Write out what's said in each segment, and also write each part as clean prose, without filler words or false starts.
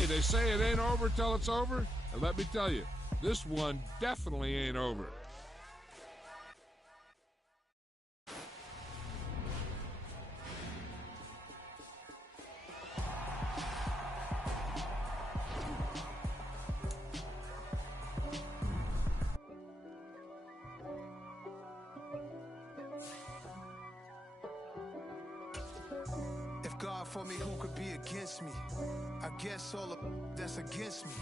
Hey, they say it ain't over till it's over. And let me tell you, this one definitely ain't over. God for me, who could be against me? I guess all of that's against me.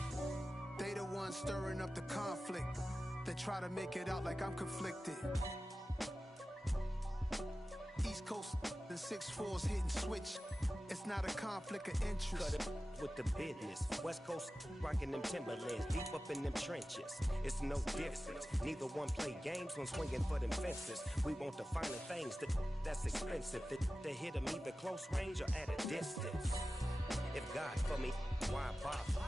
They the ones stirring up the conflict. They try to make it out like I'm conflicted. East Coast and 6'4's hitting switch. It's not a conflict of interest. Cut it with the business. West Coast rocking them Timberlands, deep up in them trenches. It's no difference. Neither one play games when swinging for them fences. We want the finer things that's expensive. They hit them either close range or at a distance. If God for me, why bother?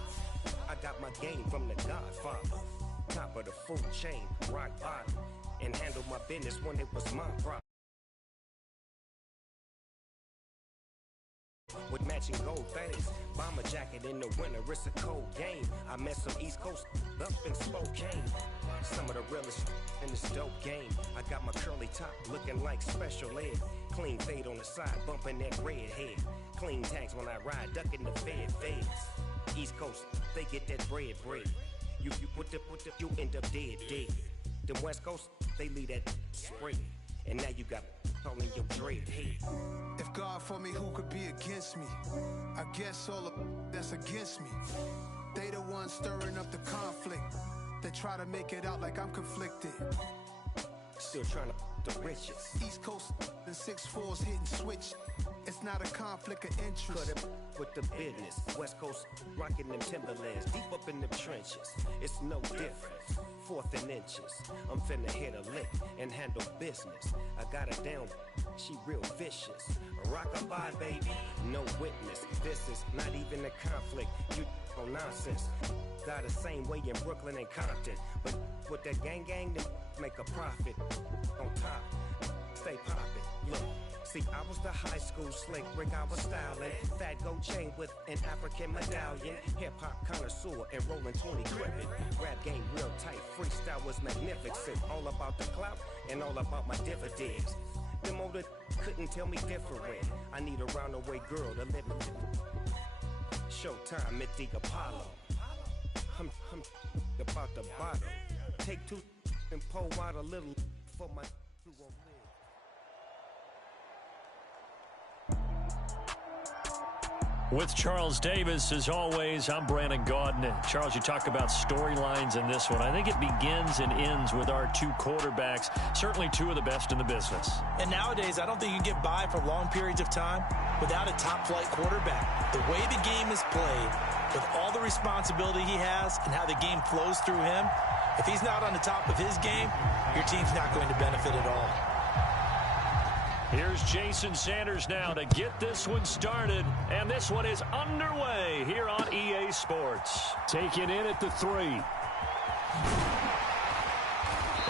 I got my game from the Godfather. Top of the food chain, rock bottom. And handle my business when it was my problem. With matching gold things, bomber jacket in the winter, it's a cold game. I met some East Coast up in Spokane. Some of the realest in this dope game. I got my curly top looking like special ed. Clean fade on the side, bumping that red head. Clean tags when I ride, ducking the feds. East Coast, they get that bread. You you end up dead. Them West Coast, they leave that spray. And now you got calling your dread head. If God for me, who could be against me? I guess all of that's against me. They the ones stirring up the conflict. They try to make it out like I'm conflicted. Still trying to the riches. East Coast and 6'4's hitting switch. It's not a conflict of interest. Cut it with the business. West Coast rocking them Timberlands, deep up in them trenches. It's no difference. Fourth and inches. I'm finna hit a lick and handle business. I got her down, she real vicious. Rock-a-bye, baby, no witness. This is not even a conflict. You on nonsense. Got the same way in Brooklyn and Compton. But with that gang, they make a profit. On top, stay poppin'. Look. See, I was the high school slick Rick, I was styling. Fat gold chain with an African medallion. Hip-hop connoisseur and rolling 20 crippin'. Rap game real tight, freestyle was magnificent. All about the clout and all about my dividends. Them older couldn't tell me different. I need a roundaway girl to live with. Showtime at the Apollo. I'm about the bottom. Take two and pour out a little for my who won't live. With Charles Davis, as always, I'm Brandon Gaudin. Charles, you talk about storylines in this one. I think it begins and ends with our two quarterbacks, certainly two of the best in the business. And nowadays, I don't think you get by for long periods of time without a top-flight quarterback. The way the game is played, with all the responsibility he has and how the game flows through him, if he's not on the top of his game, your team's not going to benefit at all. Here's Jason Sanders now to get this one started, and this one is underway here on EA Sports. Taken in at the 3.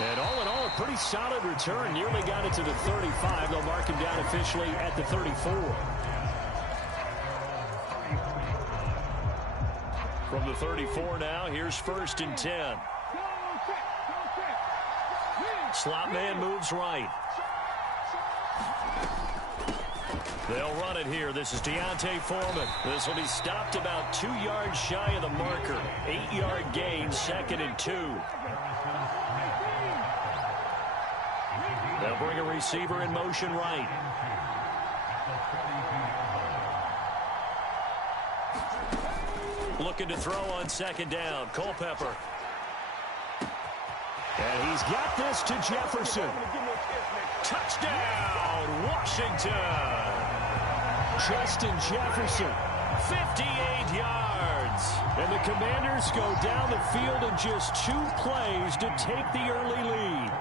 And all in all, a pretty solid return. Nearly got it to the 35. They'll mark him down officially at the 34. From the 34 now, here's 1st and 10. Slot man moves right. They'll run it here. This is Deontay Foreman. This will be stopped about 2 yards shy of the marker. 8-yard gain, 2nd and 2. They'll bring a receiver in motion right. Looking to throw on 2nd down. Culpepper. And he's got this to Jefferson. Touchdown, Washington. Justin Jefferson, 58 yards. And the Commanders go down the field in just 2 plays to take the early lead.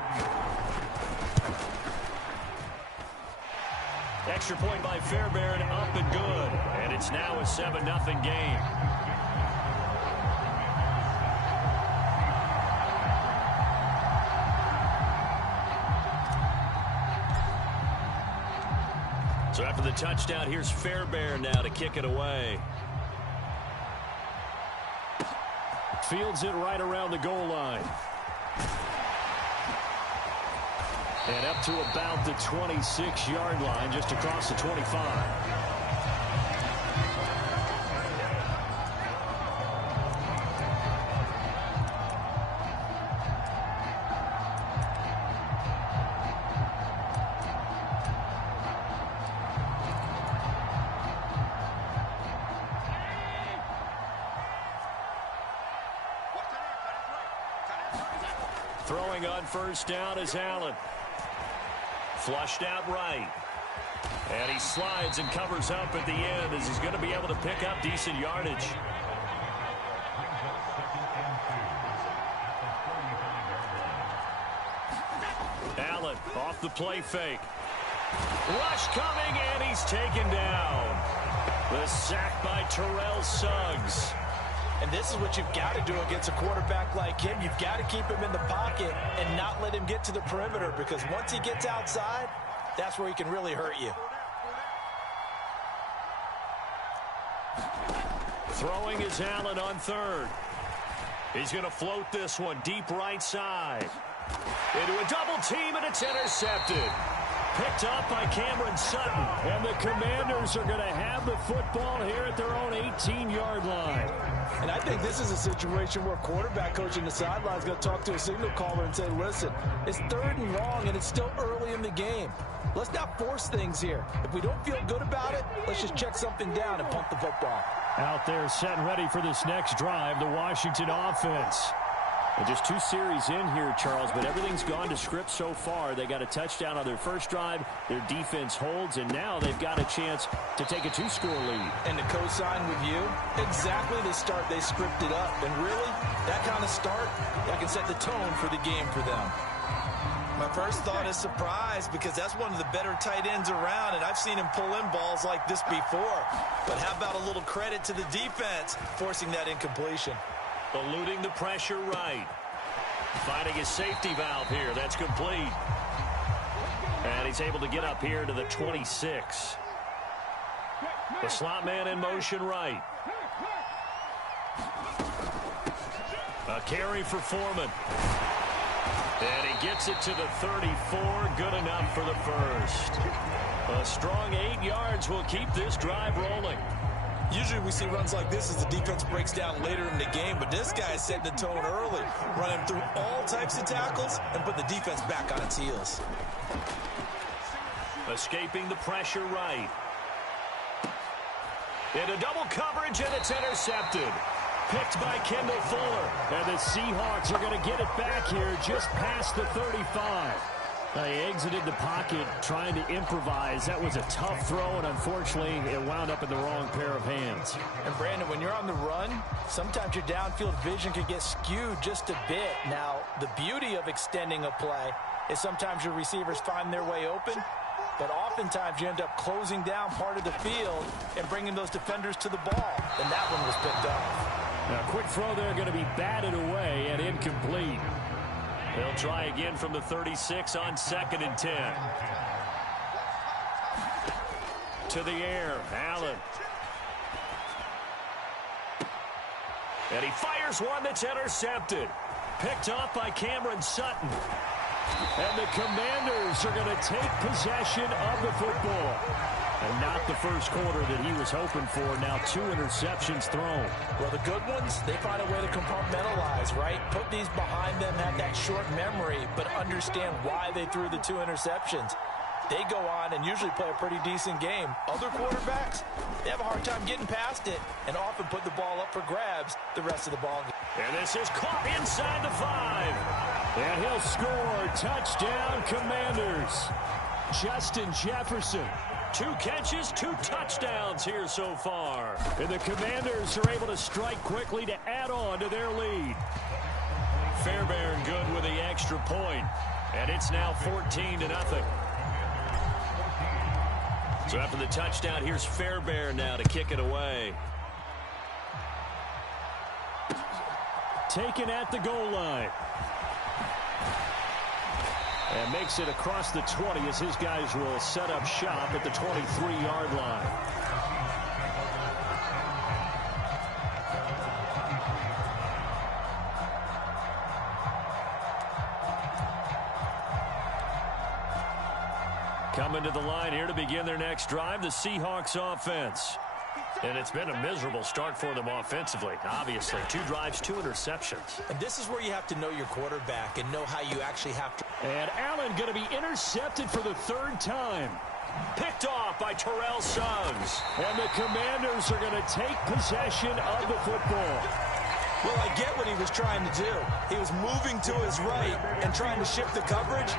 Extra point by Fairbairn, up and good. And it's now a 7-0 game. So after the touchdown, here's Fairbairn now to kick it away. Fields it right around the goal line. And up to about the 26-yard line, just across the 25. Throwing on first down is Allen. Flushed out right. And he slides and covers up at the end as he's going to be able to pick up decent yardage. Allen off the play fake. Rush coming, and he's taken down. The sack by Terrell Suggs. And this is what you've got to do against a quarterback like him. You've got to keep him in the pocket and not let him get to the perimeter, because once he gets outside, that's where he can really hurt you. Throwing is Allen on third. He's going to float this one deep right side. Into a double team, and it's intercepted. Picked up by Cameron Sutton. And the Commanders are going to have the football here at their own 18-yard line. And I think this is a situation where quarterback coach in the sideline is going to talk to a signal caller and say, listen, it's 3rd and long, and it's still early in the game. Let's not force things here. If we don't feel good about it, let's just check something down and punt the football. Out there set and ready for this next drive, the Washington offense. And just 2 series in here, Charles, but everything's gone to script so far. They got a touchdown on their first drive. Their defense holds, and now they've got a chance to take a 2-score lead. And to co-sign with you, exactly the start they scripted up. And really, that kind of start, that can set the tone for the game for them. My first thought is surprise, because that's one of the better tight ends around, and I've seen him pull in balls like this before. But how about a little credit to the defense forcing that incompletion? Eluding the pressure right. Finding his safety valve here. That's complete. And he's able to get up here to the 26. The slot man in motion right. A carry for Foreman. And he gets it to the 34. Good enough for the first. A strong 8 yards will keep this drive rolling. Usually we see runs like this as the defense breaks down later in the game, but this guy is setting the tone early, running through all types of tackles and put the defense back on its heels. Escaping the pressure right. Into double coverage, and it's intercepted. Picked by Kendall Fuller. And the Seahawks are going to get it back here just past the 35. He exited the pocket trying to improvise. That was a tough throw, and unfortunately, it wound up in the wrong pair of hands. And, Brandon, when you're on the run, sometimes your downfield vision can get skewed just a bit. Now, the beauty of extending a play is sometimes your receivers find their way open, but oftentimes you end up closing down part of the field and bringing those defenders to the ball. And that one was picked up. Now, quick throw there going to be batted away and incomplete. They'll try again from the 36 on 2nd and 10. To the air, Allen. And he fires one that's intercepted. Picked up by Cameron Sutton. And the Commanders are going to take possession of the football. And not the first quarter that he was hoping for. Now 2 interceptions thrown. Well, the good ones, they find a way to compartmentalize, right? Put these behind them, have that short memory, but understand why they threw the 2 interceptions. They go on and usually play a pretty decent game. Other quarterbacks, they have a hard time getting past it and often put the ball up for grabs the rest of the ball game. And this is caught inside the 5. And he'll score. Touchdown, Commanders. Justin Jefferson. 2 catches, 2 touchdowns here so far. And the Commanders are able to strike quickly to add on to their lead. Fairbairn good with the extra point. And it's now 14-0. So after the touchdown, here's Fairbairn now to kick it away. Taken at the goal line. And makes it across the 20 as his guys will set up shop at the 23-yard line. Coming to the line here to begin their next drive, the Seahawks offense. And it's been a miserable start for them offensively, obviously. 2 drives, 2 interceptions. And this is where you have to know your quarterback and know how you actually have to. And Allen going to be intercepted for the 3rd time. Picked off by Terrell Suggs. And the Commanders are going to take possession of the football. Well, I get what he was trying to do. He was moving to his right and trying to shift the coverage.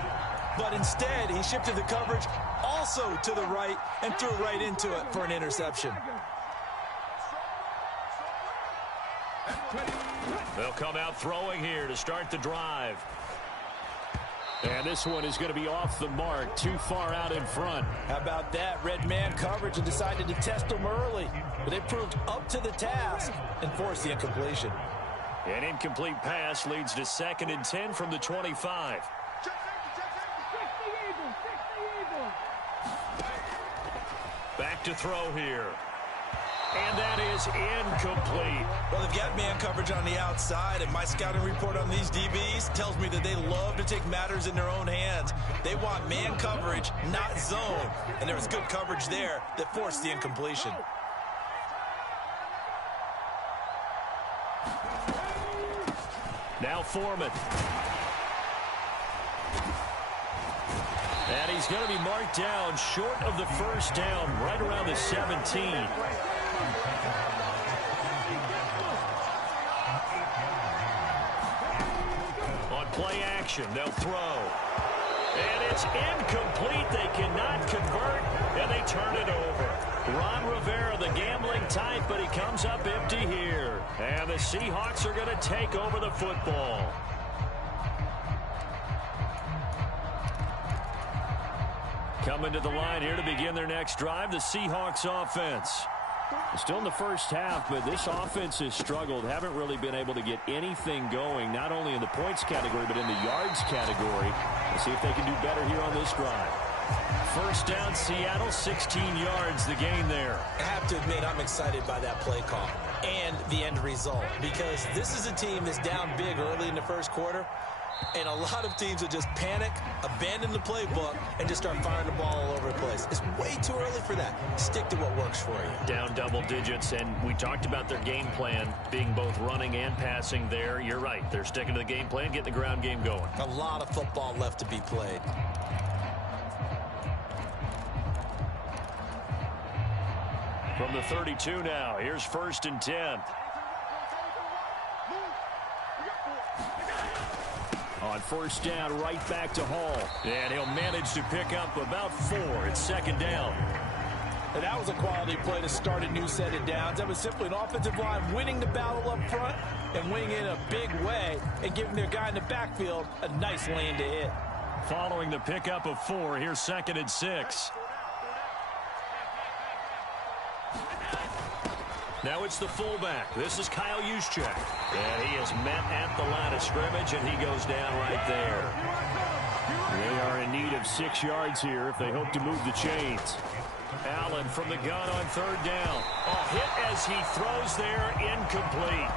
But instead, he shifted the coverage also to the right and threw right into it for an interception. They'll come out throwing here to start the drive. And this one is going to be off the mark, too far out in front. How about that? Red man coverage and decided to test them early. But they proved up to the task and forced the incompletion. An incomplete pass leads to 2nd and 10 from the 25. Back to throw here. And that is incomplete. Well, they've got man coverage on the outside, and my scouting report on these DBs tells me that they love to take matters in their own hands. They want man coverage, not zone. And there was good coverage there that forced the incompletion. Now Foreman. And he's going to be marked down short of the 1st down, right around the 17. On play action, they'll throw. And it's incomplete. They cannot convert, and they turn it over. Ron Rivera, the gambling type, but he comes up empty here. And the Seahawks are going to take over the football. Coming to the line here to begin their next drive, the Seahawks offense. Still in the first half, but this offense has struggled. Haven't really been able to get anything going, not only in the points category, but in the yards category. Let's see if they can do better here on this drive. 1st down, Seattle, 16 yards, the gain there. I have to admit, I'm excited by that play call and the end result, because this is a team that's down big early in the 1st quarter. And a lot of teams will just panic, abandon the playbook, and just start firing the ball all over the place. It's way too early for that. Stick to what works for you. Down double digits, and we talked about their game plan being both running and passing there. You're right. They're sticking to the game plan, getting the ground game going. A lot of football left to be played. From the 32 now, here's 1st and 10. On 1st down, right back to Hall. And he'll manage to pick up about 4. It's 2nd down. And that was a quality play to start a new set of downs. That was simply an offensive line winning the battle up front and winning in a big way and giving their guy in the backfield a nice lane to hit. Following the pickup of 4, here's 2nd and 6. Now it's the fullback. This is Kyle Juszczyk. And he is met at the line of scrimmage, and he goes down right there. They are in need of 6 yards here if they hope to move the chains. Allen from the gun on 3rd down. A hit as he throws there, incomplete.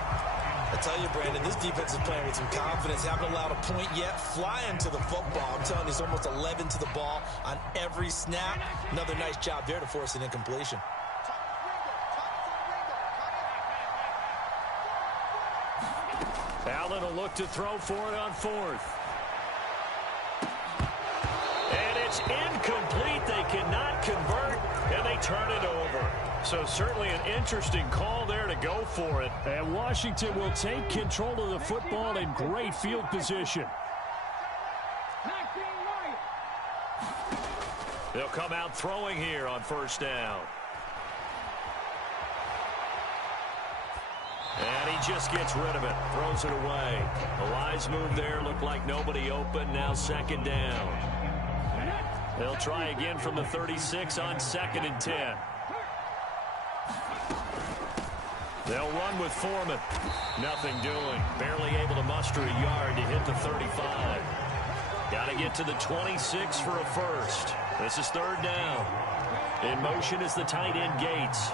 I tell you, Brandon, this defense is playing with some confidence. Haven't allowed a point yet. Flying to the football. I'm telling you, it's almost 11 to the ball on every snap. Another nice job there to force an incompletion. Allen will look to throw for it on 4th. And it's incomplete. They cannot convert, and they turn it over. So certainly an interesting call there to go for it. And Washington will take control of the football in great field position. They'll come out throwing here on 1st down. And he just gets rid of it, throws it away. A wise move there, looked like nobody open, now 2nd down. They'll try again from the 36 on 2nd and 10. They'll run with Foreman. Nothing doing, barely able to muster a yard to hit the 35. Got to get to the 26 for a first. This is 3rd down. In motion is the tight end Gates.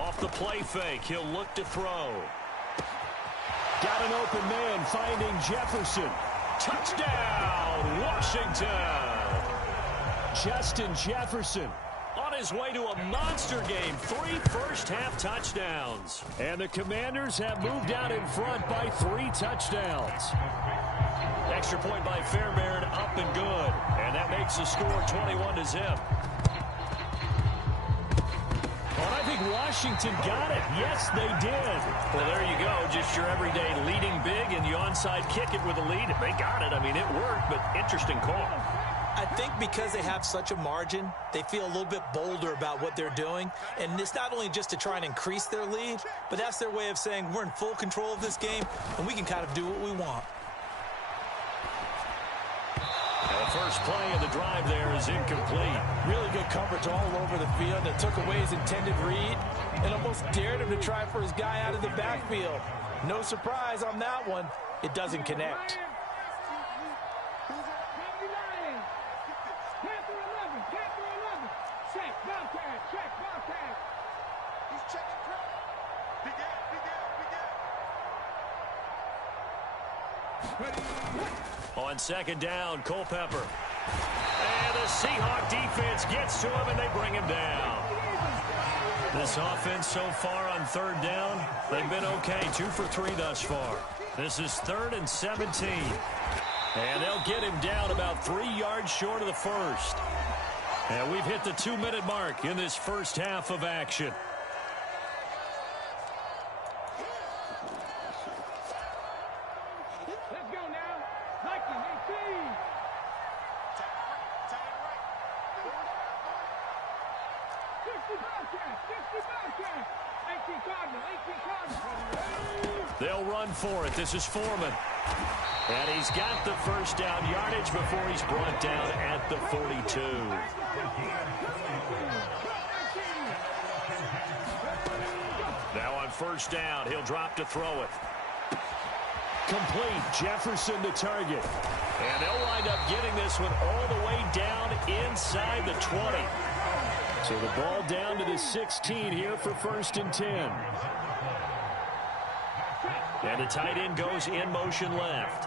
Off the play fake, he'll look to throw. Got an open man finding Jefferson. Touchdown, Washington. Justin Jefferson on his way to a monster game. 3 first-half touchdowns. And the Commanders have moved out in front by 3 touchdowns. Extra point by Fairbairn, up and good. And that makes the score 21-0. Well, I think Washington got it. Yes, they did. Well, there you go. Just your everyday leading big, and you onside kick it with a lead. They got it. I mean, it worked, but interesting call. I think because they have such a margin, they feel a little bit bolder about what they're doing. And it's not only just to try and increase their lead, but that's their way of saying we're in full control of this game, and we can kind of do what we want. And the first play of the drive there is incomplete. Really good coverage all over the field that took away his intended read and almost dared him to try for his guy out of the backfield. No surprise on that one. It doesn't connect. On second down, Culpepper. And the Seahawk defense gets to him, and they bring him down. This offense so far on third down, they've been okay. 2 for 3 thus far. This is 3rd and 17. And they'll get him down about 3 yards short of the first. And we've hit the 2-minute mark in this first half of action. They'll run for it. This is Foreman. And he's got the first down yardage before he's brought down at the 42. Now on first down, he'll drop to throw it. Complete. Jefferson the target. And they'll wind up getting this one all the way down inside the 20. So the ball down to the 16 here for 1st and 10. And the tight end goes in motion left.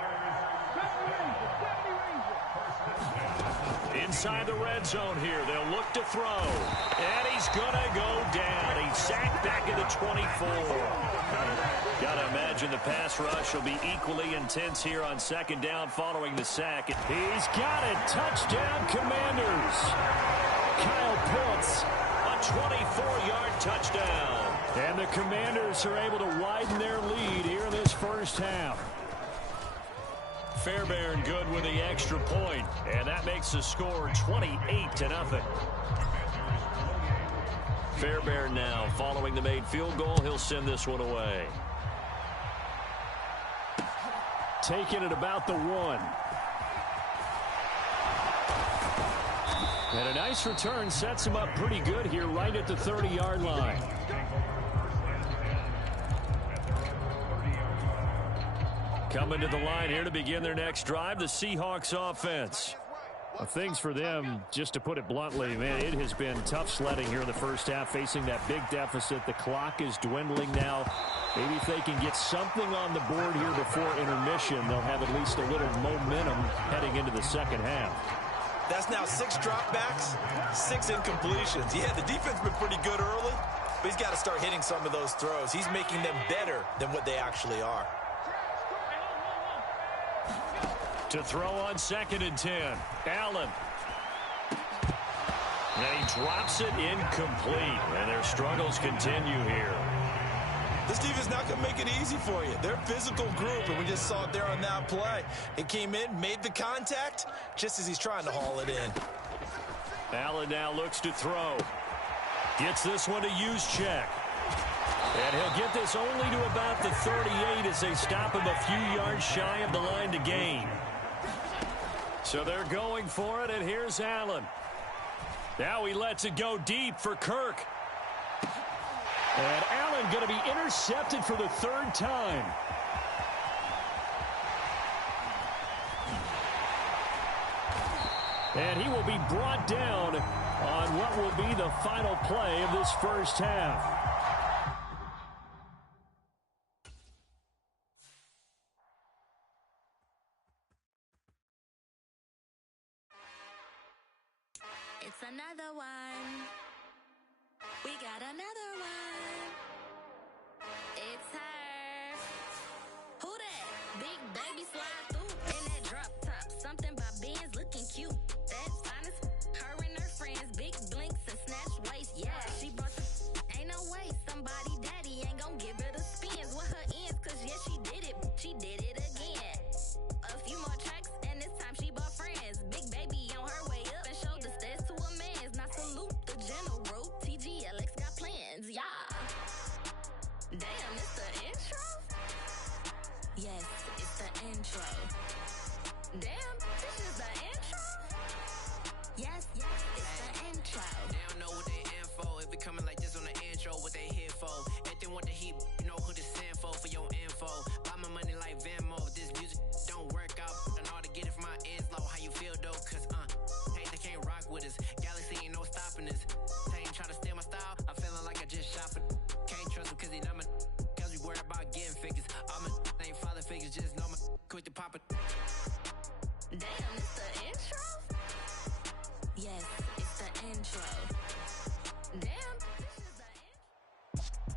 Inside the red zone here. They'll look to throw. And he's going to go down. He's sacked back at the 24. Got to imagine the pass rush will be equally intense here on second down following the sack. He's got it. Touchdown, Commanders. Kyle Pitts, a 24-yard touchdown. And the Commanders are able to widen their lead here in this first half. Fairbairn good with the extra point, and that makes the score 28-0. Fairbairn now following the made field goal. He'll send this one away. Taking it about the 1. And a nice return sets him up pretty good here right at the 30-yard line. Coming to the line here to begin their next drive, the Seahawks offense. Things for them, just to put it bluntly, man, it has been tough sledding here in the first half, facing that big deficit. The clock is dwindling now. Maybe if they can get something on the board here before intermission, they'll have at least a little momentum heading into the second half. That's now 6 dropbacks, 6 incompletions. Yeah, the defense has been pretty good early, but he's got to start hitting some of those throws. He's making them better than what they actually are. To throw on 2nd and 10. Allen. And he drops it incomplete. And their struggles continue here. This defense is not going to make it easy for you. They're a physical group, and we just saw it there on that play. It came in, made the contact, just as he's trying to haul it in. Allen now looks to throw. Gets this one to Juszczyk. And he'll get this only to about the 38 as they stop him a few yards shy of the line to gain. So they're going for it, and here's Allen. Now he lets it go deep for Kirk. And Allen going to be intercepted for the 3rd time. And he will be brought down on what will be the final play of this first half. another one. We got another one. It's her. Who that? Big baby slide through in that drop top. Something by Benz looking cute. That's fine as her and her friends. Big blinks and snatch waist. Yeah, she brought the. Ain't no way somebody daddy ain't gon' give her the spins with her ends. Cause yeah, she did it. She did it again. A few more tracks and this time she bought friends. Big baby on her way up and showed the stairs to a man's. Now salute the general. TGLX got plans. Yeah. Damn, it's the intro? Yes, it's the intro. Damn, this is the intro? Yes, it's the intro. They don't know what they info. If we coming like this on the intro, what they here for? If they want the heat, you know who to send for your info. Buy my money like Venmo. This music don't work out. And all to get it from my ends low. How you feel though? Cause hey, they can't rock with us. Galaxy ain't no stopping us. They ain't try to steal my style. I'm feeling like I just shop it. Can't trust him cause he not my. Cause we worried about getting figures. All my ain't father figures. Just know my quick to pop it. Damn, it's the intro? Yes, it's the intro. Damn, this is the intro.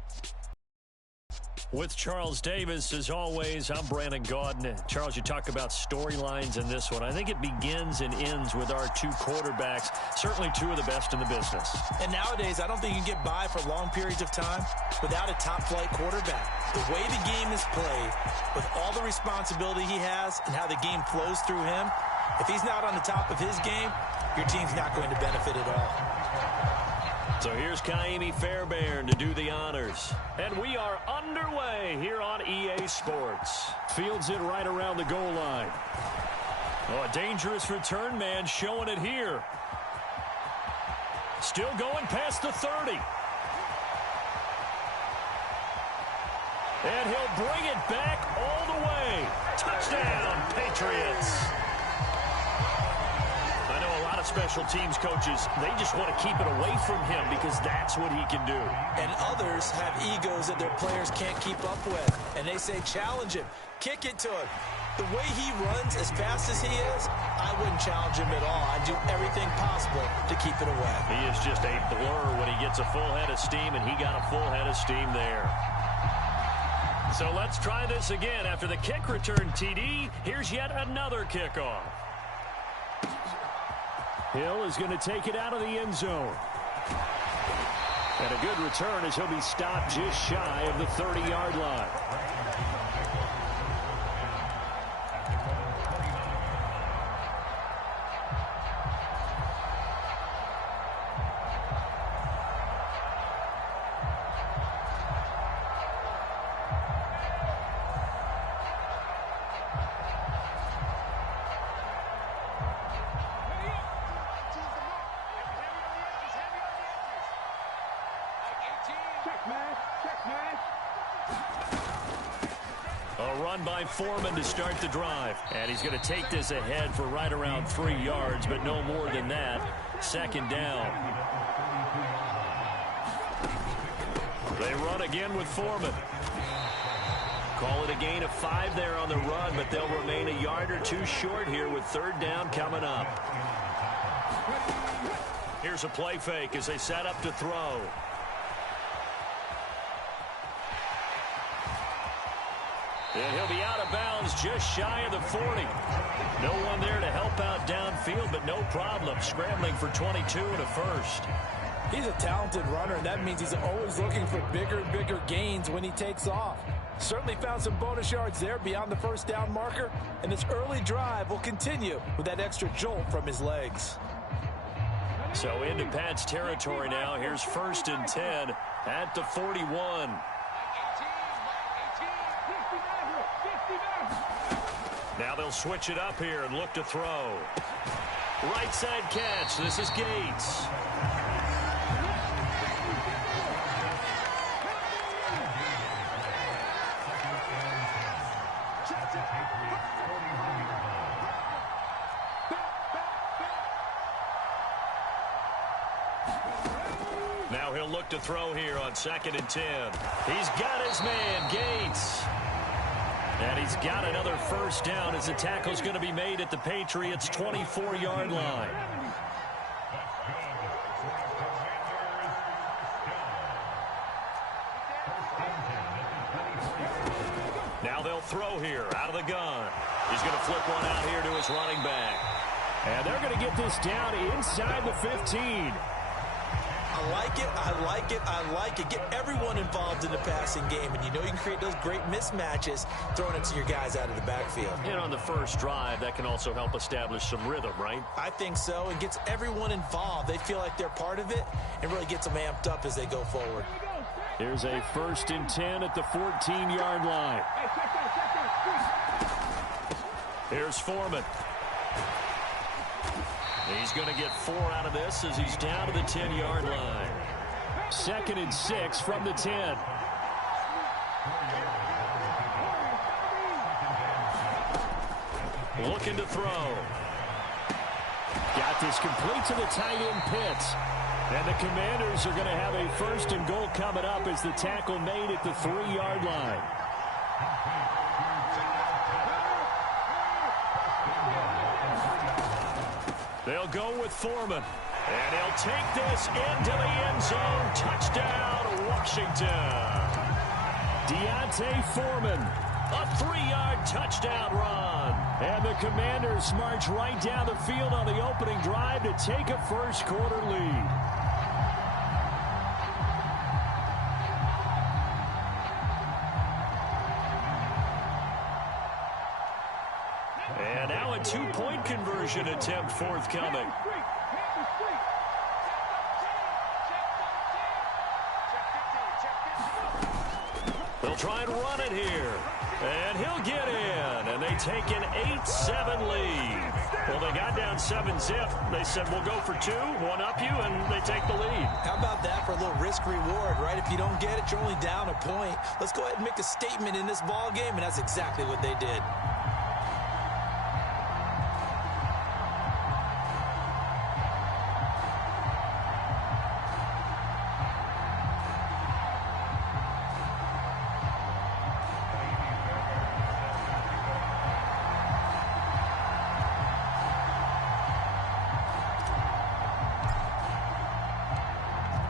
With Charles Davis, as always, I'm Brandon Gaudin. Charles, you talk about storylines in this one. I think it begins and ends with our two quarterbacks, certainly two of the best in the business. And nowadays, I don't think you can get by for long periods of time without a top-flight quarterback. The way the game is played, with all the responsibility he has and how the game flows through him, if he's not on the top of his game, your team's not going to benefit at all. So here's Kaimi Fairbairn to do the honors. And we are underway here on EA Sports. Fields it right around the goal line. Oh, a dangerous return man showing it here. Still going past the 30. And he'll bring it back all the way. Touchdown, Patriots. I know a lot of special teams coaches, they just want to keep it away from him because that's what he can do. And others have egos that their players can't keep up with. And they say, challenge him, kick it to him. The way he runs as fast as he is, I wouldn't challenge him at all. I'd do everything possible to keep it away. He is just a blur when he gets a full head of steam, and he got a full head of steam there. So let's try this again. After the kick return TD, here's yet another kickoff. Hill is going to take it out of the end zone. And a good return as he'll be stopped just shy of the 30-yard line. A run by Foreman to start the drive. And he's going to take this ahead for right around 3 yards, but no more than that. Second down. They run again with Foreman. Call it a gain of 5 there on the run, but they'll remain a yard or two short here with third down coming up. Here's a play fake as they set up to throw. And he'll be out of bounds just shy of the 40. No one there to help out downfield, but no problem. Scrambling for 22 and a first. He's a talented runner, and that means he's always looking for bigger and bigger gains when he takes off. Certainly found some bonus yards there beyond the first down marker, and this early drive will continue with that extra jolt from his legs. So into Pat's territory now. Here's 1st and 10 at the 41. Now they'll switch it up here and look to throw. Right side catch. This is Gates. Now he'll look to throw here on 2nd and 10. He's got his man, Gates. And he's got another first down as the tackle's going to be made at the Patriots' 24-yard line. throw here out of the gun. He's going to flip one out here to his running back. And they're going to get this down inside the 15. I like it, I like it, I like it. Get everyone involved in the passing game, and you know you can create those great mismatches throwing it to your guys out of the backfield. And on the first drive, that can also help establish some rhythm, right? I think so. It gets everyone involved. They feel like they're part of it and really gets them amped up as they go forward. Here's a 1st and 10 at the 14-yard line. Here's Foreman. He's going to get 4 out of this as he's down to the 10-yard line. 2nd and 6 from the 10. Looking to throw. Got this complete to the tight end Pitts. And the Commanders are going to have a 1st and goal coming up as the tackle made at the 3-yard line. They'll go with Foreman. And he'll take this into the end zone. Touchdown, Washington. Deontay Foreman, a 3-yard touchdown run. And the Commanders march right down the field on the opening drive to take a first-quarter lead. And now a 2-point conversion attempt forthcoming. They'll try and run it here. And he'll get in. And they take an 8-7 lead. Well, they got down 7-zip. They said, we'll go for 2, one up you, and they take the lead. How about that for a little risk-reward, right? If you don't get it, you're only down a point. Let's go ahead and make a statement in this ball game, and that's exactly what they did.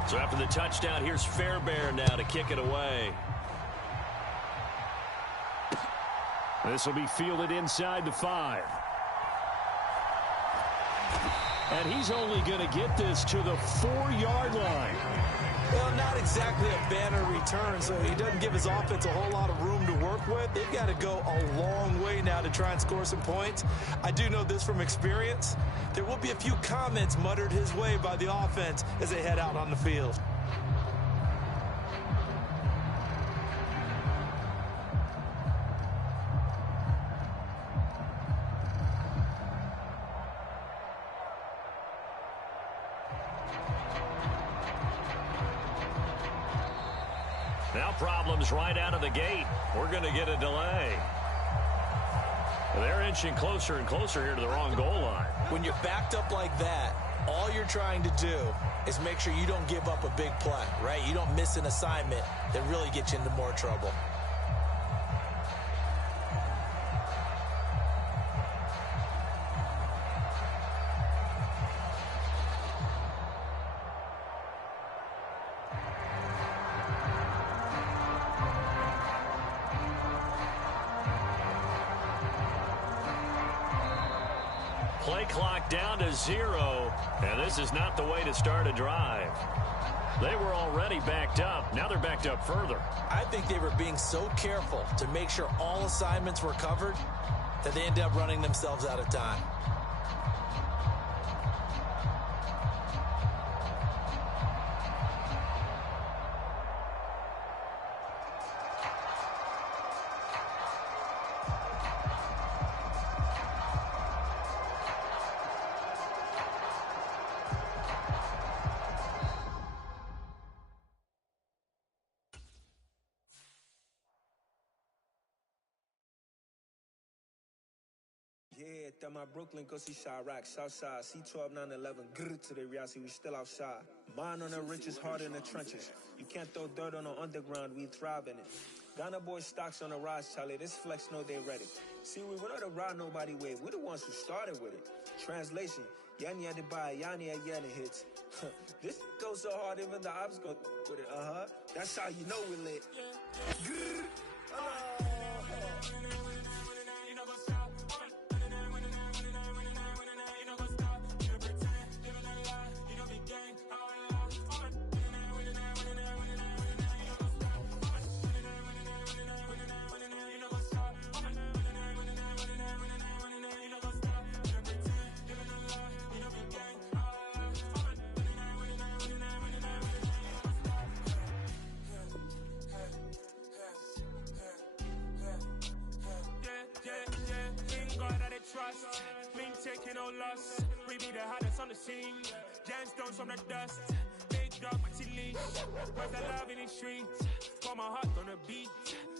So after the touchdown, here's Fairbairn now to kick it away. This will be fielded inside the 5. And he's only going to get this to the 4-yard line. Well, not exactly a banner return, so he doesn't give his offense a whole lot of room to work with. They've got to go a long way now to try and score some points. I do know this from experience. There will be a few comments muttered his way by the offense as they head out on the field. Now problems right out of the gate. We're going to get a delay. They're inching closer and closer here to the wrong goal line. When you're backed up like that, all you're trying to do is make sure you don't give up a big play, right? You don't miss an assignment that really gets you into more trouble. Play clock down to 0, and this is not the way to start a drive. They were already backed up. Now they're backed up further. I think they were being so careful to make sure all assignments were covered that they ended up running themselves out of time. Yeah, that my Brooklyn, go see Chirac, Southside, C12, 911, grr to the reality, we still outside. Mine on the richest, heart in the trenches. You can't throw dirt on the underground, we thrive in it. Ghana boy stocks on the rise, Charlie, this flex know they ready. See, we were not to ride nobody way, we the ones who started with it. Translation, Yanni had to buy, Yanni had Yanni hits. This goes so hard, even the ops go with it, that's how you know we lit. Grr, no loss. We be the hottest on the scene. Gemstones from the dust. Big dog, chili. Where's the love in the streets? Pour my heart on the beat.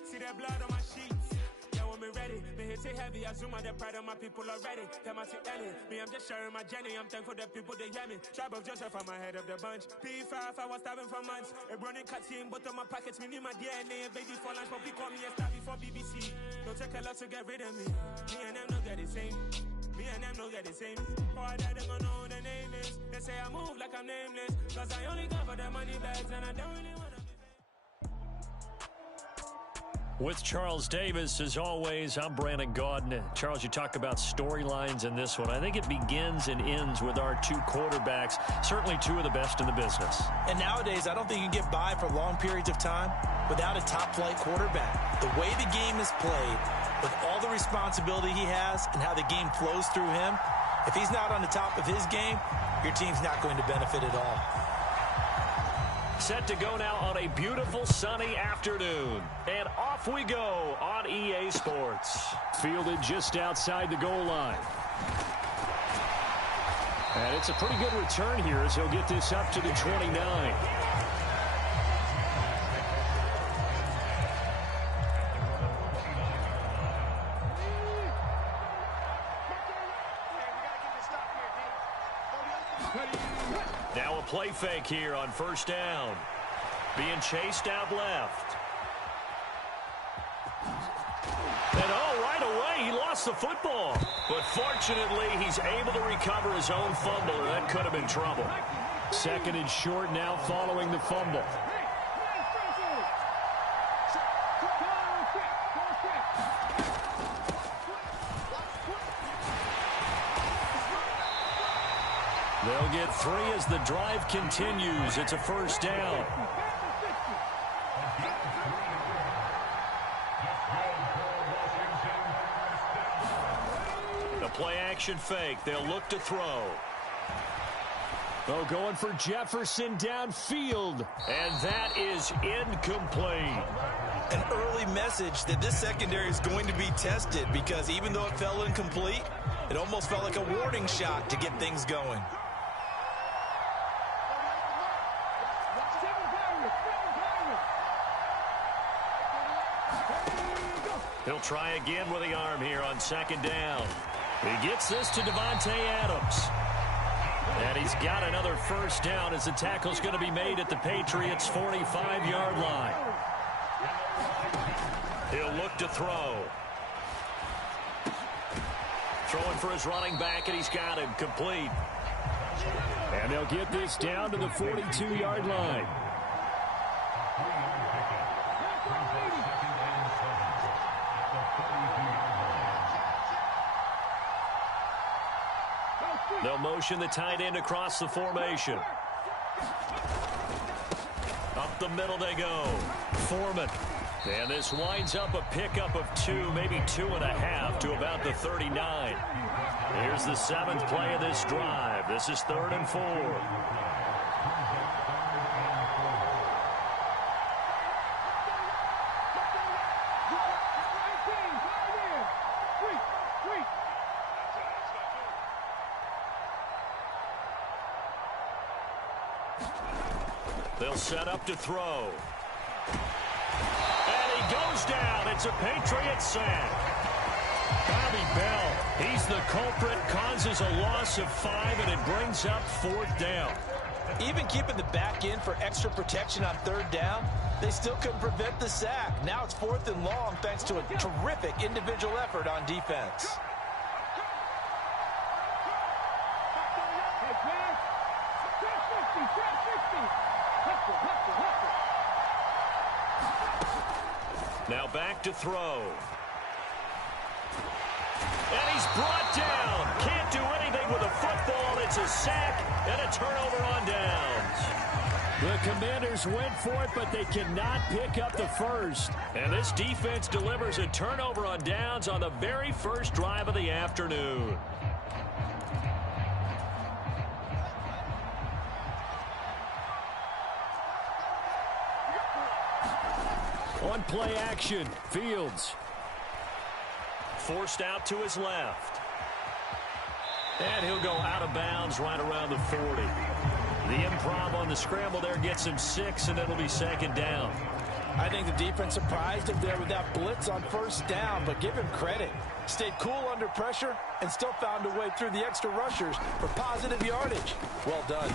See that blood on my sheets. Yeah, when we ready, me hit it heavy. I zoom out the pride of my people already. Tell my Ellie, me I'm just sharing my journey. I'm thankful that people they hear me. Tribe of Joseph, I'm ahead of the bunch. P5, I was starving for months. A running cutscene, but on my pockets, me need my DNA. Baby for lunch, but we call me a star before BBC. Don't take a lot to get rid of me. Me and them don't get the same. Me and them don't get the same. Oh, I died, they gonna know who the name is. They say I move like I'm nameless. Cause I only got for the money bags and I don't really wanna. With Charles Davis, as always, I'm Brandon Gaudin. Charles, you talk about storylines in this one. I think it begins and ends with our two quarterbacks, certainly two of the best in the business. And nowadays, I don't think you can get by for long periods of time without a top-flight quarterback. The way the game is played, with all the responsibility he has and how the game flows through him, if he's not on the top of his game, your team's not going to benefit at all. Set to go now on a beautiful sunny afternoon. And off we go on EA Sports. Fielded just outside the goal line. And it's a pretty good return here as he'll get this up to the 29. Now a play fake here on first down. Being chased out left. And right away he lost the football. But fortunately he's able to recover his own fumble, and that could have been trouble. Second and short now following the fumble. They'll get 3 as the drive continues. It's a first down. The play action fake. They'll look to throw. Oh, going for Jefferson downfield. And that is incomplete. An early message that this secondary is going to be tested, because even though it fell incomplete, it almost felt like a warning shot to get things going. He'll try again with the arm here on second down. He gets this to Devontae Adams. And he's got another first down as the tackle's going to be made at the Patriots' 45-yard line. He'll look to throw. Throwing for his running back, and he's got him complete. And they'll get this down to the 42-yard line. They'll motion the tight end across the formation. Up the middle they go. Foreman. And this winds up a pickup of 2, maybe 2.5 to about the 39. Here's the 7th play of this drive. This is 3rd and 4. They'll set up to throw. And he goes down. It's a Patriots sack. Bobby Bell, he's the culprit, causes a loss of 5, and it brings up 4th down. Even keeping the back in for extra protection on 3rd down, they still couldn't prevent the sack. Now it's 4th and long thanks to a terrific individual effort on defense. Now back to throw. And he's brought down. Can't do anything with a football. It's a sack and a turnover on downs. The Commanders went for it, but they cannot pick up the first. And this defense delivers a turnover on downs on the very first drive of the afternoon. On play action, Fields. Forced out to his left. And he'll go out of bounds right around the 40. The improv on the scramble there gets him 6, and it'll be second down. I think the defense surprised him there with that blitz on first down, but give him credit. Stayed cool under pressure and still found a way through the extra rushers for positive yardage. Well done.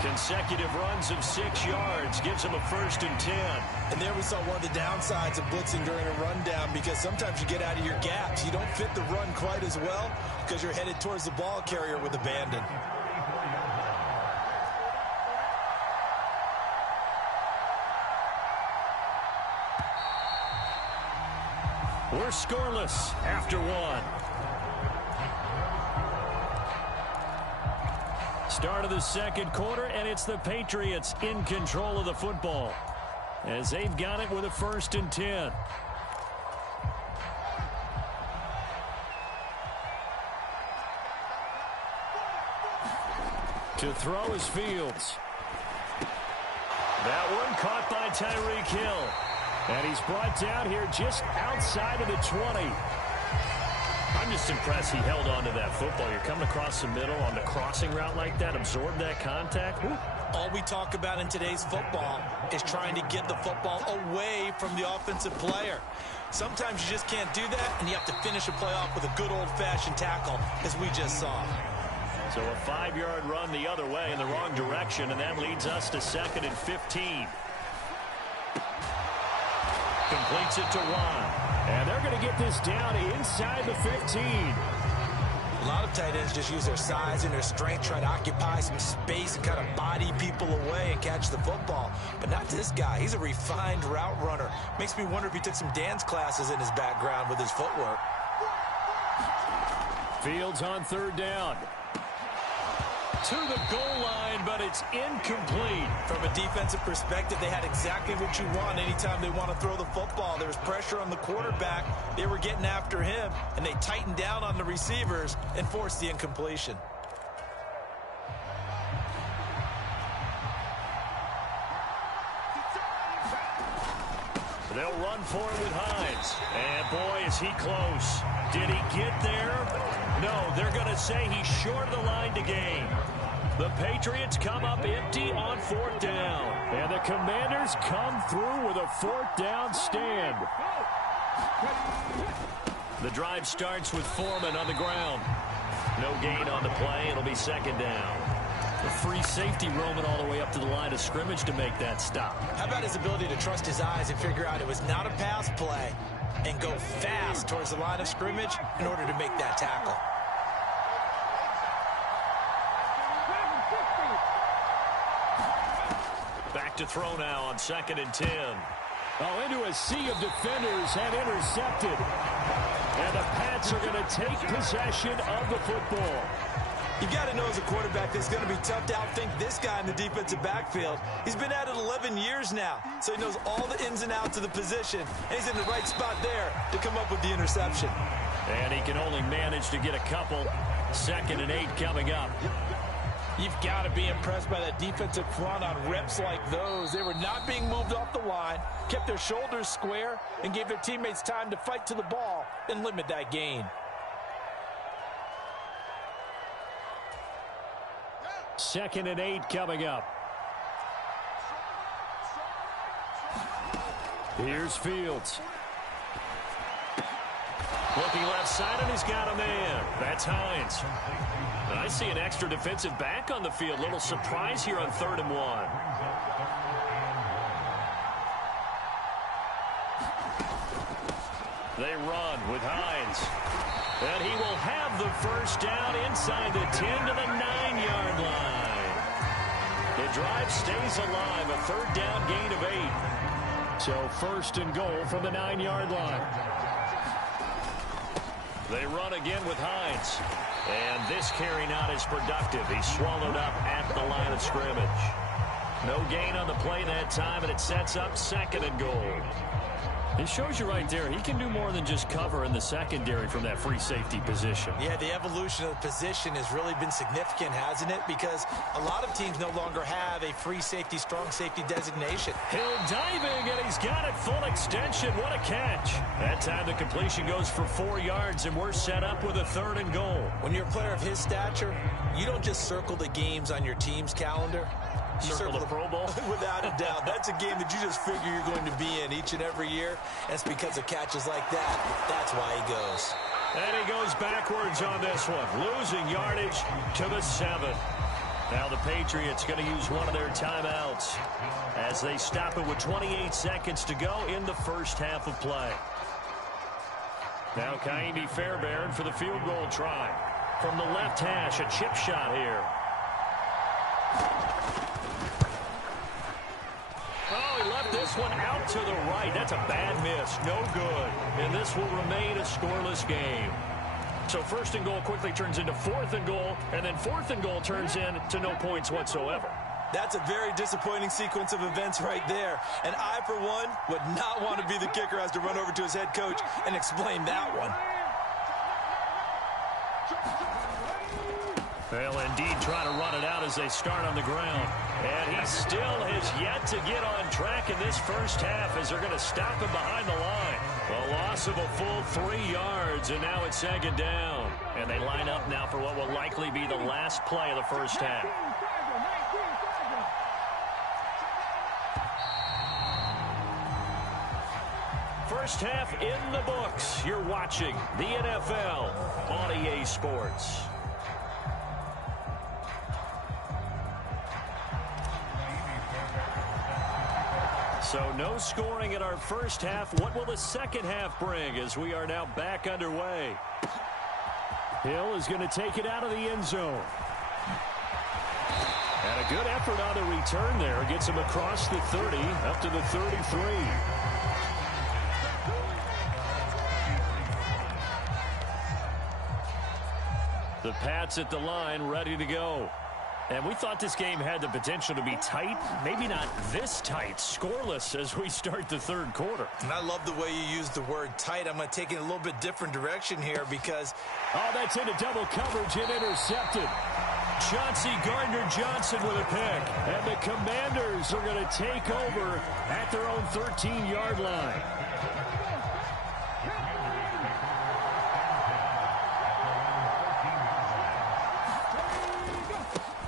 Consecutive runs of 6 yards gives him a 1st and 10. And there we saw one of the downsides of blitzing during a rundown, because sometimes you get out of your gaps. You don't fit the run quite as well because you're headed towards the ball carrier with abandon. We're scoreless after 1. Start of the second quarter, and it's the Patriots in control of the football as they've got it with a 1st and 10. To throw is Fields. That one caught by Tyreek Hill. And he's brought down here just outside of the 20. I'm just impressed he held on to that football. You're coming across the middle on the crossing route like that, absorb that contact. Woo. All we talk about in today's football is trying to get the football away from the offensive player. Sometimes you just can't do that, and you have to finish a play off with a good old-fashioned tackle, as we just saw. So a 5-yard run the other way in the wrong direction, and that leads us to 2nd and 15. Completes it to Ron. And they're going to get this down inside the 15. A lot of tight ends just use their size and their strength, try to occupy some space and kind of body people away and catch the football. But not this guy. He's a refined route runner. Makes me wonder if he took some dance classes in his background with his footwork. Fields on 3rd down. To the goal line, but it's incomplete. From a defensive perspective, they had exactly what you want anytime they want to throw the football. There was pressure on the quarterback. They were getting after him, and they tightened down on the receivers and forced the incompletion. They'll run for it with Hines. And boy, is he close. Did he get there? No, they're going to say he's short of the line to gain. The Patriots come up empty on 4th down. And the Commanders come through with a 4th down stand. The drive starts with Foreman on the ground. No gain on the play. It'll be 2nd down. The free safety roaming all the way up to the line of scrimmage to make that stop. How about his ability to trust his eyes and figure out it was not a pass play and go fast towards the line of scrimmage in order to make that tackle? Back to throw now on 2nd and 10. Oh, into a sea of defenders and intercepted. And the Pats are going to take possession of the football. You got to know as a quarterback it's going to be tough to outthink this guy in the defensive backfield. He's been at it 11 years now, so he knows all the ins and outs of the position, and he's in the right spot there to come up with the interception. And he can only manage to get a couple. 2nd and 8 coming up. You've got to be impressed by that defensive front on reps like those. They were not being moved off the line, kept their shoulders square, and gave their teammates time to fight to the ball and limit that gain. 2nd and 8 coming up. Here's Fields. Looking left side, and he's got a man. That's Hines. And I see an extra defensive back on the field. Little surprise here on 3rd and 1. They run with Hines. And he will have the 1st down inside the 10 to the 9-yard line. The drive stays alive. A 3rd down gain of 8. So 1st and goal from the 9-yard line. They run again with Hines. And this carry not as productive. He's swallowed up at the line of scrimmage. No gain on the play that time, and it sets up 2nd and goal. It shows you right there, he can do more than just cover in the secondary from that free safety position. Yeah, the evolution of the position has really been significant, hasn't it? Because a lot of teams no longer have a free safety, strong safety designation. Hill diving, and he's got it full extension. What a catch. That time the completion goes for 4 yards, and we're set up with a 3rd and goal. When you're a player of his stature, you don't just circle the games on your team's calendar. You circle the Pro Bowl? Without a doubt. That's a game that you just figure you're going to be in each and every year. That's because of catches like that. That's why he goes. And he goes backwards on this one, losing yardage to the 7. Now the Patriots going to use one of their timeouts as they stop it with 28 seconds to go in the first half of play. Now Kaimi Fairbairn for the field goal try. From the left hash, a chip shot here. Oh, he left this one out to the right. That's a bad miss. No good. And this will remain a scoreless game. So 1st and goal quickly turns into 4th and goal, and then 4th and goal turns into no points whatsoever. That's a very disappointing sequence of events right there. And I, for one, would not want to be the kicker who has to run over to his head coach and explain that one. They'll indeed try to run it out as they start on the ground. And he still has yet to get on track in this first half as they're going to stop him behind the line. A loss of a full 3 yards, and now it's 2nd down. And they line up now for what will likely be the last play of the first half. First half in the books. You're watching the NFL on EA Sports. So no scoring in our first half. What will the second half bring as we are now back underway? Hill is going to take it out of the end zone. And a good effort on the return there. Gets him across the 30, up to the 33. The Pats at the line, ready to go. And we thought this game had the potential to be tight, maybe not this tight, scoreless as we start the 3rd quarter. And I love the way you use the word tight. I'm going to take it a little bit different direction here because... Oh, that's into double coverage and intercepted. Chauncey Gardner-Johnson with a pick. And the Commanders are going to take over at their own 13-yard line.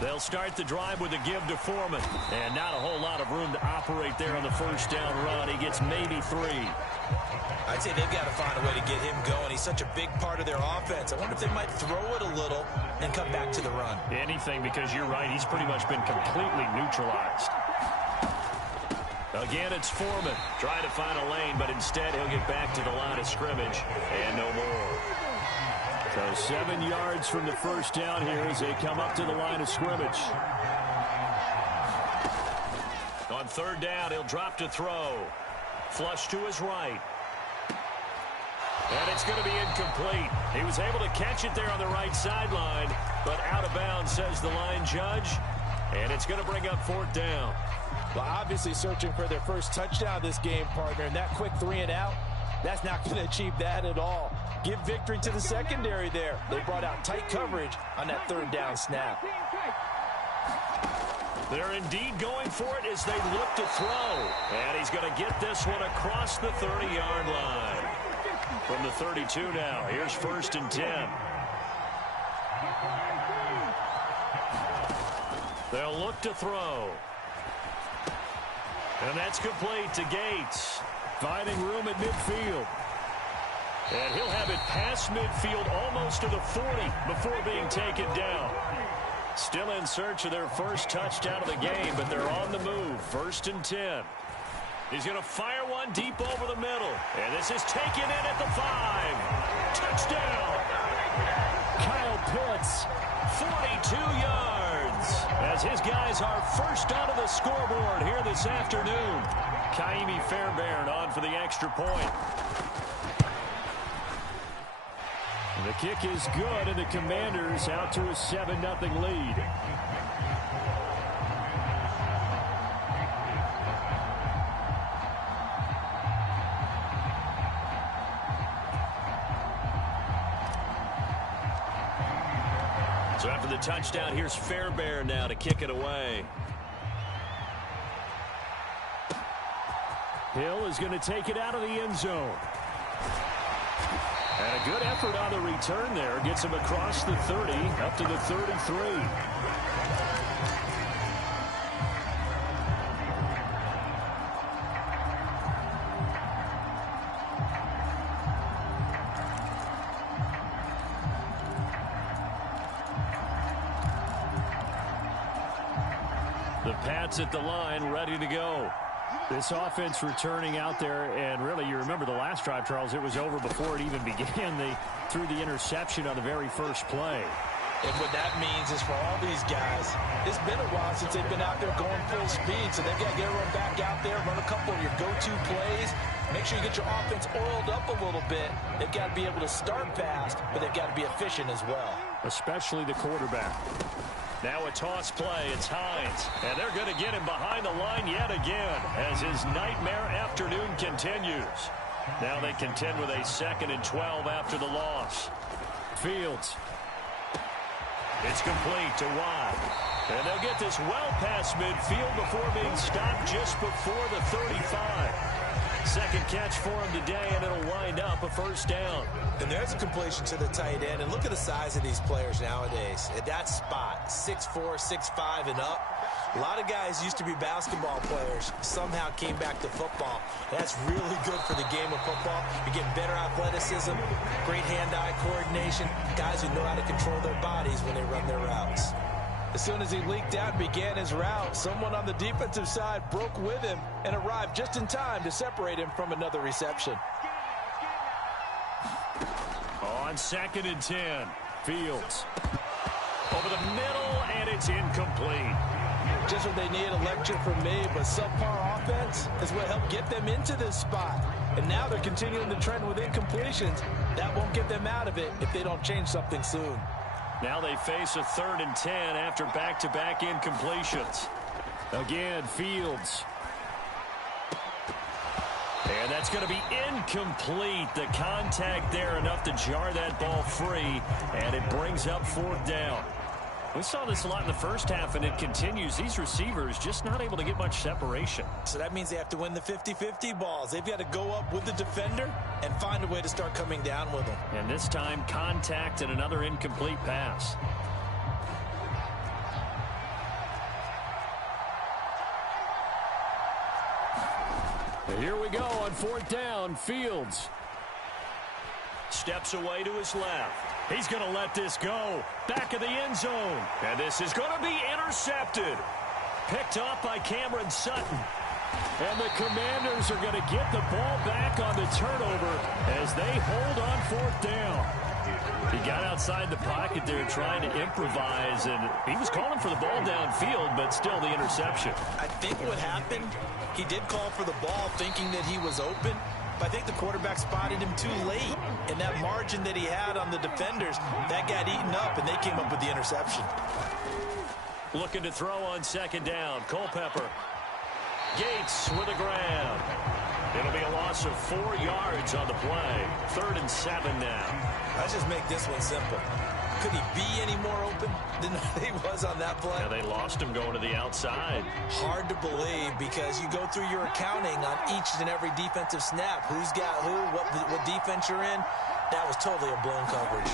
They'll start the drive with a give to Foreman. And not a whole lot of room to operate there on the first down run. He gets maybe 3. I'd say they've got to find a way to get him going. He's such a big part of their offense. I wonder if they might throw it a little and come back to the run. Anything, because you're right. He's pretty much been completely neutralized. Again, it's Foreman. Trying to find a lane, but instead he'll get back to the line of scrimmage. And no more. So 7 yards from the first down here as they come up to the line of scrimmage. On 3rd down, he'll drop to throw. Flush to his right. And it's going to be incomplete. He was able to catch it there on the right sideline, but out of bounds, says the line judge. And it's going to bring up 4th down. Well, obviously searching for their first touchdown this game, partner. And that quick 3 and out, that's not going to achieve that at all. Give victory to the secondary there. They brought out tight coverage on that 3rd down snap. They're indeed going for it as they look to throw. And he's going to get this one across the 30-yard line. From the 32 now, here's 1st and 10. They'll look to throw. And that's complete to Gates. Finding room at midfield. And he'll have it past midfield almost to the 40 before being taken down. Still in search of their first touchdown of the game, but they're on the move. 1st and 10. He's going to fire one deep over the middle. And this is taken in at the 5. Touchdown. Kyle Pitts, 42 yards. As his guys are first onto the scoreboard here this afternoon. Kaimi Fairbairn on for the extra point. The kick is good, and the Commanders out to a 7-0 lead. for the touchdown. Here's Fairbairn now to kick it away. Hill is going to take it out of the end zone. And a good effort on the return there. Gets him across the 30, up to the 33. The Pats at the line, ready to go. This offense returning out there, and really, you remember the last drive, Charles, it was over before it even began. They threw the interception on the very first play. And what that means is for all these guys, it's been a while since they've been out there going full speed, so they've got to get everyone back out there, run a couple of your go-to plays, make sure you get your offense oiled up a little bit. They've got to be able to start fast, but they've got to be efficient as well. Especially the quarterback. Now a toss play. It's Hines. And they're going to get him behind the line yet again as his nightmare afternoon continues. Now they contend with a 2nd and 12 after the loss. Fields. It's complete to Watt. And they'll get this well past midfield before being stopped just before the 35. Second catch for him today, and it'll wind up a first down. And there's a completion to the tight end. And look at the size of these players nowadays. At that spot, 6'4", 6'5", and up. A lot of guys used to be basketball players, somehow came back to football. That's really good for the game of football. You're getting better athleticism, great hand-eye coordination, guys who know how to control their bodies when they run their routes. As soon as he leaked out and began his route, someone on the defensive side broke with him and arrived just in time to separate him from another reception. On 2nd and 10, Fields. Over the middle, and it's incomplete. Just what they need, a lecture from me, but subpar offense is what helped get them into this spot. And now they're continuing the trend with incompletions. That won't get them out of it if they don't change something soon. Now they face a 3rd and 10 after back-to-back incompletions. Again, Fields. And that's going to be incomplete. The contact there enough to jar that ball free, and it brings up 4th down. We saw this a lot in the first half, and it continues. These receivers just not able to get much separation. So that means they have to win the 50-50 balls. They've got to go up with the defender and find a way to start coming down with them. And this time, contact and another incomplete pass. And here we go on 4th down. Fields steps away to his left. He's going to let this go. Back of the end zone. And this is going to be intercepted. Picked off by Cameron Sutton. And the Commanders are going to get the ball back on the turnover as they hold on 4th down. He got outside the pocket there trying to improvise, and he was calling for the ball downfield, but still the interception. I think what happened, he did call for the ball thinking that he was open, but I think the quarterback spotted him too late. And that margin that he had on the defenders, that got eaten up, and they came up with the interception. Looking to throw on 2nd down. Culpepper. Gates with a grab. It'll be a loss of 4 yards on the play. 3rd and 7 now. Let's just make this one simple. Could he be any more open than he was on that play? Yeah, they lost him going to the outside. Hard to believe because you go through your accounting on each and every defensive snap. Who's got who, what defense you're in. That was totally a blown coverage.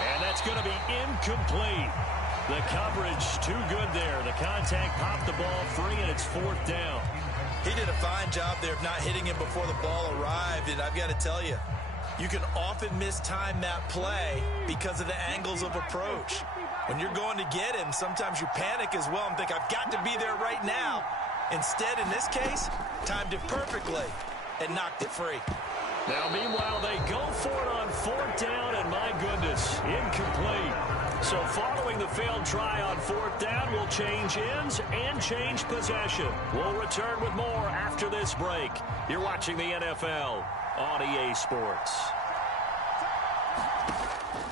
And that's going to be incomplete. The coverage too good there. The contact popped the ball free, and it's 4th down. He did a fine job there of not hitting him before the ball arrived, and I've got to tell you, you can often mistime that play because of the angles of approach. When you're going to get him, sometimes you panic as well and think, I've got to be there right now. Instead, in this case, timed it perfectly and knocked it free. Now, meanwhile, they go for it on 4th down, and my goodness, incomplete. So following the failed try on 4th down, we'll change ends and change possession. We'll return with more after this break. You're watching the NFL on EA Sports.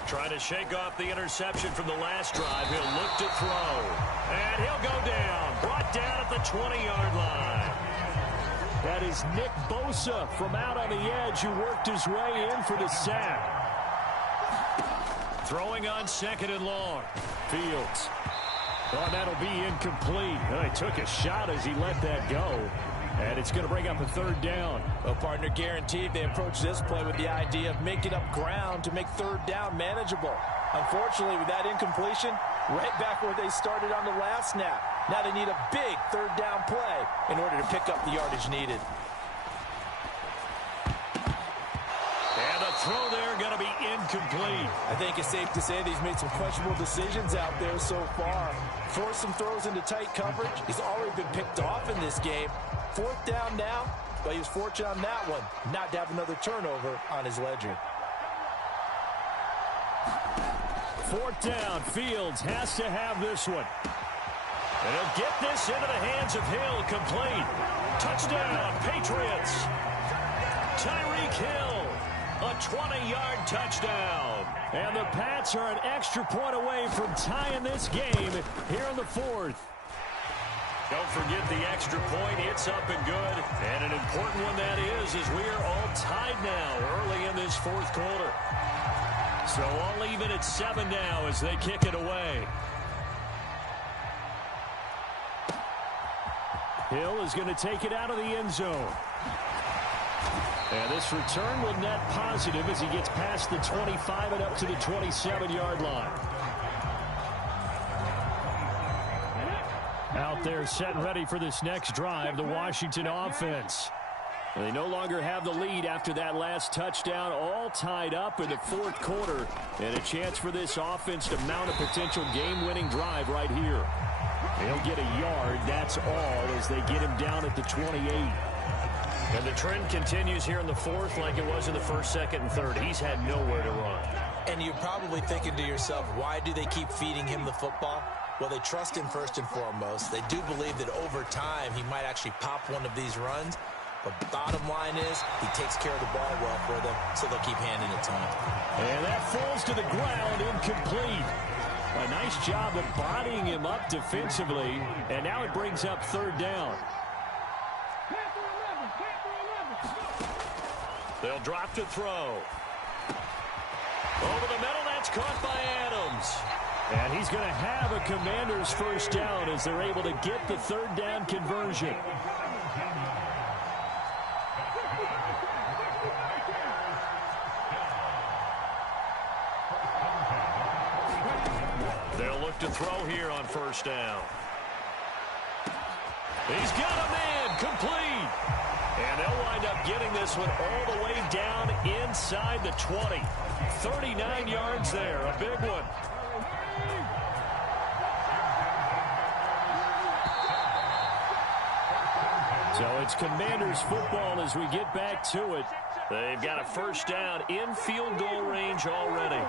Trying to shake off the interception from the last drive. He'll look to throw. And he'll go down. Brought down at the 20-yard line. That is Nick Bosa from out on the edge who worked his way in for the sack. Throwing on 2nd and long. Fields. Oh, that'll be incomplete. Oh, he took a shot as he let that go. And it's going to bring up a 3rd down. Well, partner, guaranteed they approach this play with the idea of making up ground to make 3rd down manageable. Unfortunately, with that incompletion, right back where they started on the last snap. Now they need a big 3rd down play in order to pick up the yardage needed. And the throw there going to be incomplete. I think it's safe to say that he's made some questionable decisions out there so far. Forced some throws into tight coverage. He's already been picked off in this game. 4th down now, but he was fortunate on that one not to have another turnover on his ledger. 4th down. Fields has to have this one. And he'll get this into the hands of Hill. Complete. Touchdown, Patriots. Tyreek Hill. A 20-yard touchdown. And the Pats are an extra point away from tying this game here in the 4th. Don't forget the extra point. It's up and good. And an important one that is, as we are all tied now early in this 4th quarter. So all even at 7 now as they kick it away. Hill is going to take it out of the end zone. And this return will net positive as he gets past the 25 and up to the 27-yard line. Out there set and ready for this next drive, the Washington offense. They no longer have the lead after that last touchdown, all tied up in the 4th quarter. And a chance for this offense to mount a potential game-winning drive right here. He'll get a yard, that's all, as they get him down at the 28. And the trend continues here in the 4th like it was in the 1st, 2nd, and 3rd. He's had nowhere to run. And you're probably thinking to yourself, why do they keep feeding him the football? Well, they trust him first and foremost. They do believe that over time he might actually pop one of these runs. But the bottom line is he takes care of the ball well for them, so they'll keep handing it to him. And that falls to the ground, incomplete. A nice job of bodying him up defensively. And now it brings up 3rd down. They'll drop to throw. Over the middle, that's caught by Adams. And he's going to have a Commanders 1st down as they're able to get the 3rd down conversion. They'll look to throw here on 1st down. He's got a man, complete. And they'll wind up getting this one all the way down inside the 20. 39 yards there, a big one. So it's Commanders football as we get back to it. They've got a 1st down in field goal range already.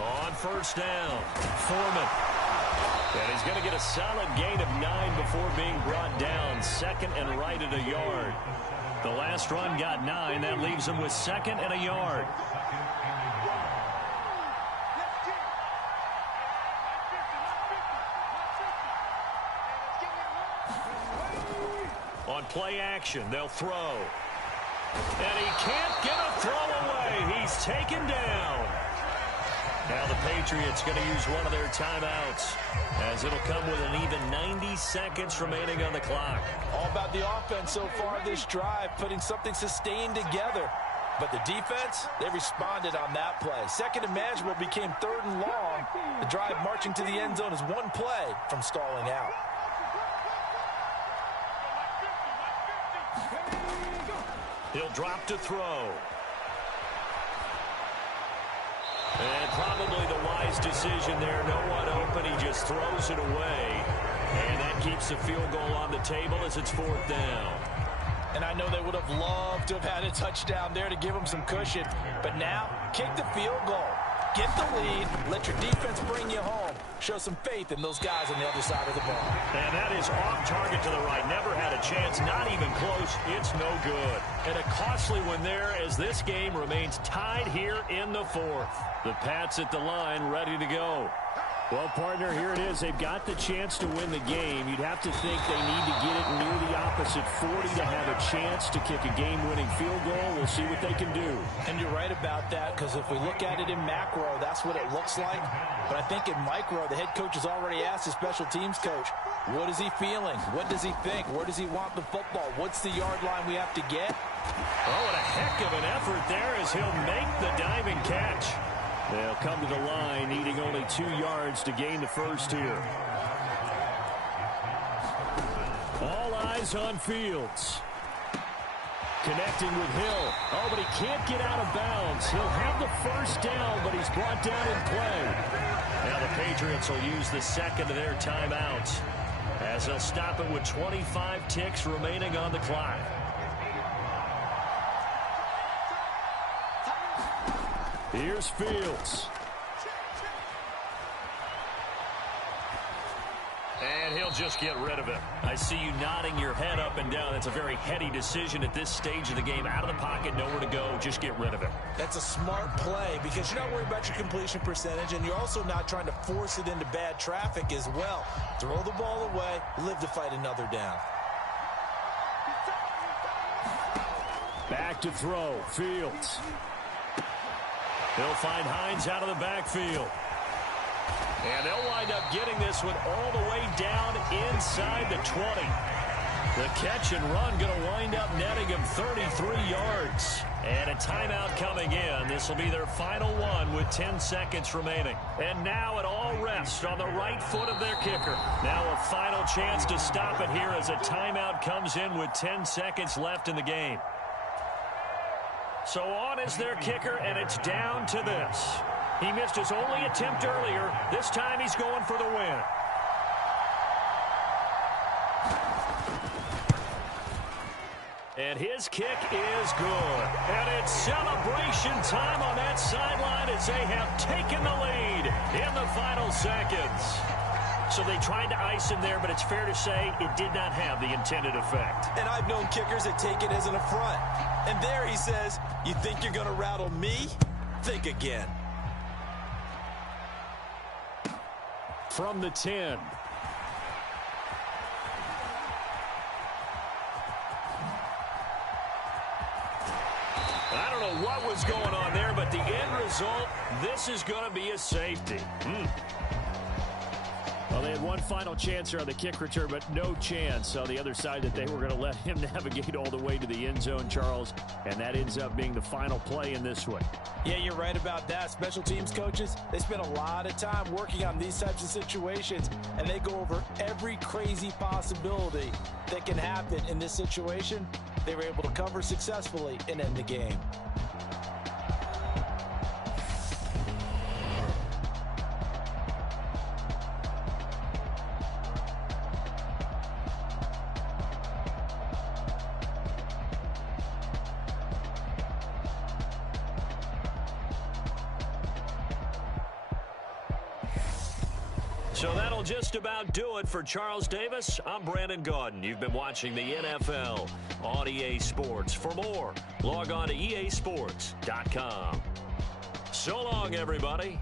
On 1st down, Foreman. And he's going to get a solid gain of 9 before being brought down. 2nd and right at a yard. The last run got 9. That leaves him with 2nd and a yard. On play action, they'll throw. And he can't get a throw away. He's taken down. Now the Patriots going to use one of their timeouts as it'll come with an even 90 seconds remaining on the clock. All about the offense so far this drive, putting something sustained together. But the defense, they responded on that play. 2nd and manageable became 3rd and long. The drive marching to the end zone is one play from stalling out. He'll drop to throw. And probably the wise decision there. No one open. He just throws it away. And that keeps the field goal on the table as it's 4th down. And I know they would have loved to have had a touchdown there to give them some cushion. But now, kick the field goal. Get the lead. Let your defense bring you home. Show some faith in those guys on the other side of the ball. And that is off target to the right. Never had a chance. Not even close. It's no good. And a costly one there as this game remains tied here in the 4th. The Pats at the line ready to go. Well, partner, here it is. They've got the chance to win the game. You'd have to think they need to get it near the opposite 40 to have a chance to kick a game-winning field goal. We'll see what they can do. And you're right about that, because if we look at it in macro, that's what it looks like. But I think in micro, the head coach has already asked the special teams coach, what is he feeling? What does he think? Where does he want the football? What's the yard line we have to get? Oh, what a heck of an effort there as he'll make the diving catch. They'll come to the line, needing only 2 yards to gain the first here. All eyes on Fields. Connecting with Hill. Oh, but he can't get out of bounds. He'll have the first down, but he's brought down in play. Now the Patriots will use the second of their timeouts, as they'll stop it with 25 ticks remaining on the clock. Here's Fields. And he'll just get rid of it. I see you nodding your head up and down. That's a very heady decision at this stage of the game. Out of the pocket, nowhere to go. Just get rid of it. That's a smart play because you're not worried about your completion percentage, and you're also not trying to force it into bad traffic as well. Throw the ball away, live to fight another down. Back to throw. Fields. They'll find Hines out of the backfield. And they'll wind up getting this one all the way down inside the 20. The catch and run going to wind up netting him 33 yards. And a timeout coming in. This will be their final one with 10 seconds remaining. And now it all rests on the right foot of their kicker. Now a final chance to stop it here as a timeout comes in with 10 seconds left in the game. So on is their kicker, and it's down to this. He missed his only attempt earlier. This time he's going for the win. And his kick is good. And it's celebration time on that sideline as they have taken the lead in the final seconds. So they tried to ice him there, but it's fair to say it did not have the intended effect. And I've known kickers that take it as an affront. And there he says, you think you're going to rattle me? Think again. From the 10. I don't know what was going on there, but the end result, this is going to be a safety. Well, they had one final chance here on the kick return, but no chance on the other side that they were going to let him navigate all the way to the end zone, Charles. And that ends up being the final play in this one. Yeah, you're right about that. Special teams coaches, they spend a lot of time working on these types of situations, and they go over every crazy possibility that can happen in this situation. They were able to cover successfully and end the game. So that'll just about do it for Charles Davis. I'm Brandon Gaudin. You've been watching the NFL on EA Sports. For more, log on to easports.com. So long, everybody.